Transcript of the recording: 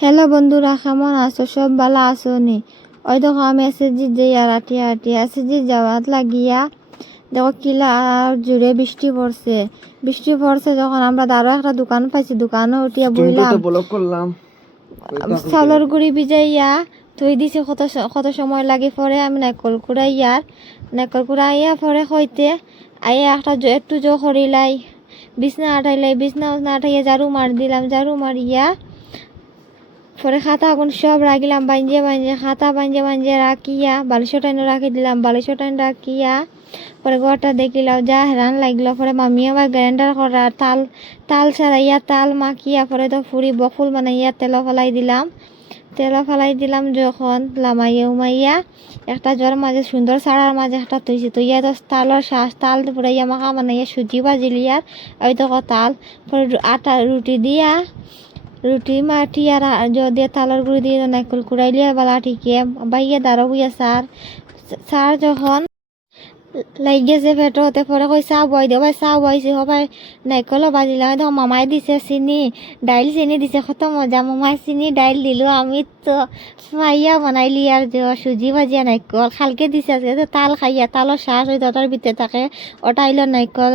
Hello বন্ধুরা, কেমন আছো? সব ভালো আছো নি? ওই দেখো আমি এসএসজি যে আর আটি এসএসজি যাওয়াত লাগিয়া দেখো কিলা জুড়ে বৃষ্টি পড়ছে যখন আমরা আরো একটা দোকান পাইছি, দোকানে উঠিয়া বইলাম ব্লক করলাম চাউলের গুড়ি ভিজাইয়া থই দিছি। কত সময় লাগে পরে আমি নারকল কুড়াইয়া পরে হইতে আইয়া একটু জো করিলাই, বিছনা আটাইয়া ঝাড়ু মারিয়া পরে খাতা আগুন সব রাখিলাম খাতা বাঞ্জিয়া রাখিয়া বালিশও টাইন রাখি দিলাম, রাখিয়া পরে ঘরটা দেখিলাম যা হেরান লাগলো। পরে মামি আবার গ্রাইন্ডার করা তাল ছাড়াইয়া তাল মাখিয়া পরে তো বকুল বানাইয়া তেল ফেলাই দিলাম যখন লামাইয়া উমাইয়া একটা জ্বর মাঝে সুন্দর সারার মাঝে একটা তৈয়া তো তালের শ্বাস তাল পুরাইয়া মাখা বানাইয়া সুজি বাজিলিয়ার ওই তো তাল পরে আটা রুটি মাটি আর দিয়ে তালের গুঁড়ি দিয়ে নারকেল কুড়াইলি আর বালা ঠিকিয়ে বাইয়া দাঁড়ো বুইয়া সার যখন লাগিয়েছে পেটো হতে পরে কই চাহ বয় দে ভাই, চাহ বয়ছে হবাই নারকেলও বাজিলাম। দেখো মামাই দিছে চিনি দিছে, কত মজা। মামাই চিনি ডাইল দিল, আমি তো ফাইয়া বানাইলি আর সুজি ভাজিয়া নারকেল খালকে দিছে আজকে তাল খাইয়া তালের শ্বাস ওই দটার ভিতরে থাকে ওটাইল নারকেল